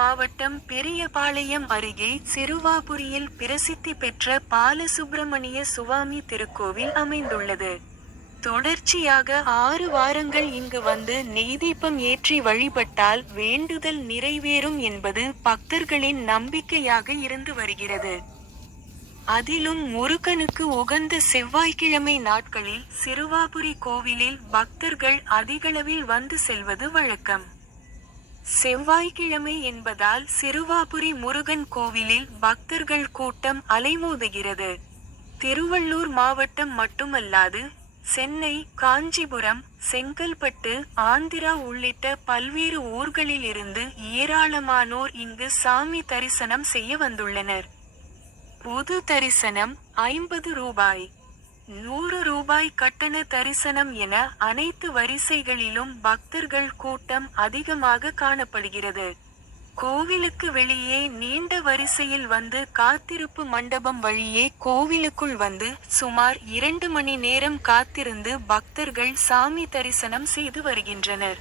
மாவட்டம் பெரியபாளையம் அருகே சிறுவாபுரியில் பிரசித்தி பெற்ற பாலசுப்பிரமணிய சுவாமி திருக்கோவில் அமைந்துள்ளது. தொடர்ச்சியாக ஆறு வாரங்கள் இங்கு வந்து நெய்தீபம் ஏற்றி வழிபட்டால் வேண்டுதல் நிறைவேறும் என்பது பக்தர்களின் நம்பிக்கையாக இருந்து வருகிறது. அதிலும் முருகனுக்கு உகந்த செவ்வாய்க்கிழமை நாட்களில் சிறுவாபுரி கோவிலில் பக்தர்கள் அதிகளவில் வந்து செல்வது வழக்கம். செவ்வாய்க்கிழமை என்பதால் சிறுவாபுரி முருகன் கோவிலில் பக்தர்கள் கூட்டம் அலைமோதுகிறது. திருவள்ளூர் மாவட்டம் மட்டுமல்லாது சென்னை காஞ்சிபுரம் செங்கல்பட்டு ஆந்திரா உள்ளிட்ட பல்வேறு ஊர்களிலிருந்து ஏராளமானோர் இங்கு சாமி தரிசனம் செய்ய வந்துள்ளனர். பொது தரிசனம் ஐம்பது ரூபாய். நூறு ரூபாய் கட்டண தரிசனம் என அனைத்து வரிசைகளிலும் பக்தர்கள் கூட்டம் அதிகமாக காணப்படுகிறது. கோவிலுக்கு வெளியே நீண்ட வரிசையில் வந்து காத்திருப்பு மண்டபம் வழியே கோவிலுக்குள் வந்து சுமார் இரண்டு மணி நேரம் காத்திருந்து பக்தர்கள் சாமி தரிசனம் செய்து வருகின்றனர்.